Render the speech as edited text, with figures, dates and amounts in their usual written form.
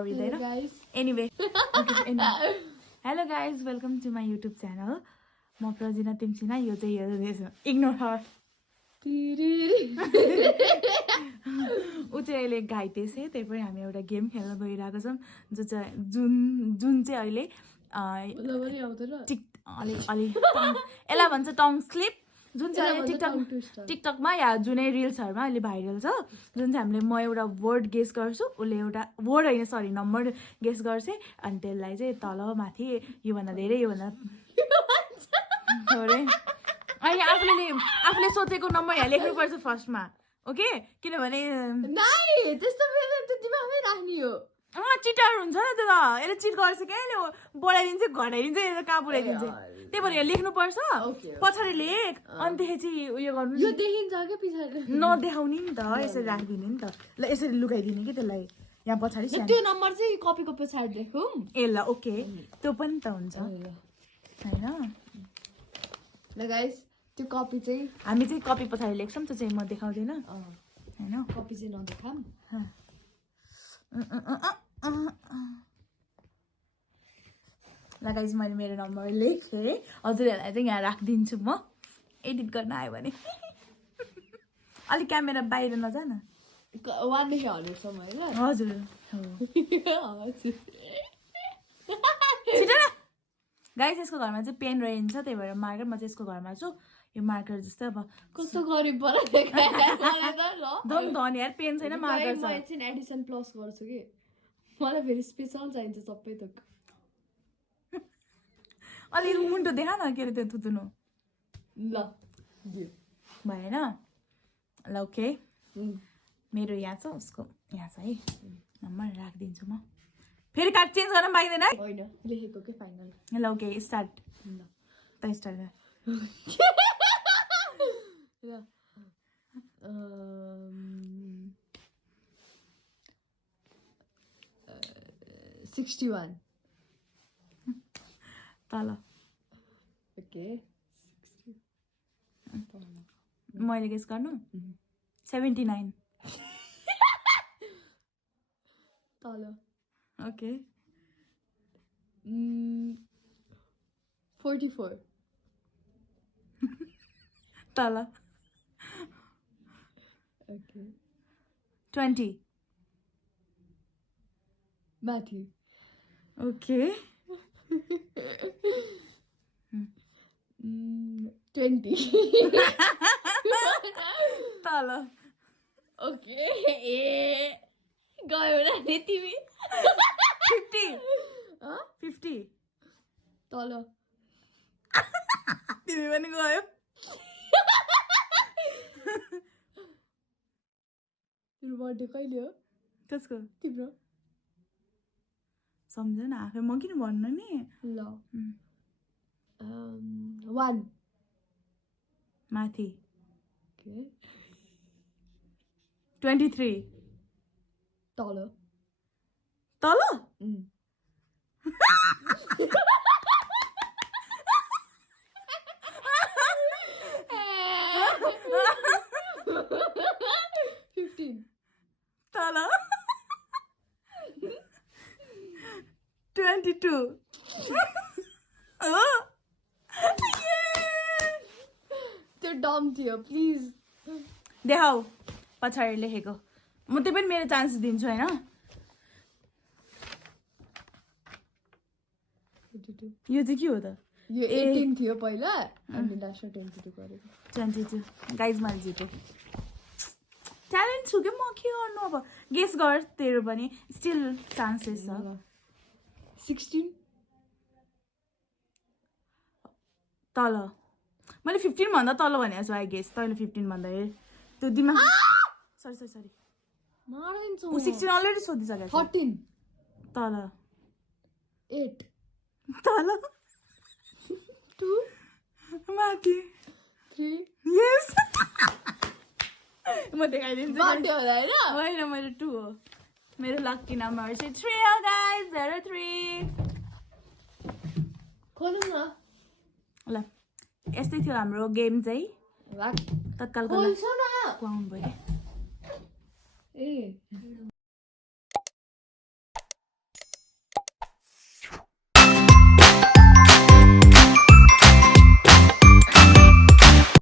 गरिदैन anyway hello guys welcome to my YouTube channel म प्रजिना तिमसिना यो चाहिँ हेर्दैछ इग्नोर हर ऊ चाहिँ अहिले घाइते छ त्यही पनि हामी एउटा गेम खेल्न गइरहेको छौँ जुन चाहिँ अहिले यसलाई भन्छ टङ स्लिप जुन चाहिँ टिकटकमा या जुनै रिल्सहरूमा अहिले भाइरल छ जुन चाहिँ हामीले म एउटा वर्ड गेस गर्छु उसले एउटा वर्ड होइन सरी नम्बर गेस गर्छ अनि त्यसलाई चाहिँ तल माथि योभन्दा धेरै योभन्दा थोरै अनि आफूले सोचेको नम्बर यहाँ लेख्नुपर्छ फर्स्टमा ओके किनभने चिटर हुन्छ नि त्यो त यसले चिट गर्छ क्या यसले बढाइदिन्छ घटाइदिन्छ यसले कहाँ पुऱ्याइदिन्छ त्यही भएर यहाँ लेख्नुपर्छ पछाडि लेख अनि त्यसपछि चाहिँ उयो गर्नु नदेखाउने नि त यसरी राखिदिने नि त ल यसरी लुगाइदिने कि त्यसलाई यहाँ पछाडि त्यो नम्बर चाहिँ कपीको पछाडि लेखौँ ए ल ओके त्यो पनि त हुन्छ होइन ल गाइस त्यो कपी चाहिँ हामी चाहिँ कपी पछाडि लेख्छौँ त्यो चाहिँ म देखाउँदिनँ होइन कपी चाहिँ नदेखाऊँ ल गाइस मैले मेरो नम्बर लेखेँ हजुरहरूलाई चाहिँ यहाँ राखिदिन्छु म एडिट गर्न आयो भने अलिक क्यामेरा बाहिर नजान 1 देखि 100 सम्म हैन हजुर गाइस यसको घरमा चाहिँ पेन रहन्छ त्यही भएर मार्कर म चाहिँ यसको घरमा छु यो मार्कर जस्तै अब कस्तो गरिब परा देखायो दम धन यार पेन छैन मार्कर छ म चाहिँ एडिसन प्लस गर्छु कि मलाई फेरि स्पेशल चाहिन्छ सबै थोक अलि मुन्टो देखा न के अरे त्यो थुतुनु ल भएन ल ओके मेरो यहाँ छ उसको यहाँ छ है नम्बर राखिदिन्छु म फेरि कार्ड चेन्ज गर्न पाइँदैन है होइन लेखेको के फाइनल ल ओके स्टार्ट त स्टार्ट गर 61 तल ओके मैले गेस गर्नु 79 तल ओके 44 तल ओके 20 माथि ओके 20 तल ओके ए गयो न तिमी 50 तल तिमी पनि गयो तिम्रो बर्थडे कहिले हो कसको तिम्रो सम्झ न आफै म किन भन्नु नि ल 1 माथि ओके 23 तल तल 15 तल 22 त्यो डम थियो प्लिज देखाऊ पछाडि लेखेको म त्यही पनि मेरो चान्स दिन्छु होइन यो चाहिँ के हो त यो 18 थियो पहिला अनि लास्ट 22 गरेको 22 गाइज मैले जिते ट्यालेन्ट छु कि म के गर्नु अब गेस गर तेरो पनि स्टिल चान्सेस छ 16 तल मैले 15 भन्दा तल भनेको छु आई गेस तैँले 15 भन्दा त्यो दिमाग सरी मार्दिन्छु ऊ 16 अलरेडी सोधिसकेको 13 तल 8 तल 2 माथि 3 यस म देखाइदिन्छु बर्थडे होला हैन होइन मेरो 2 हो मेरो लकी नम्बर चाहिँ 3 हो गाइस 03 खोल्नु न ल यस्तै थियो हाम्रो गेम चाहिँ तत्काल तत्कालको लागि कुहाउनु भयो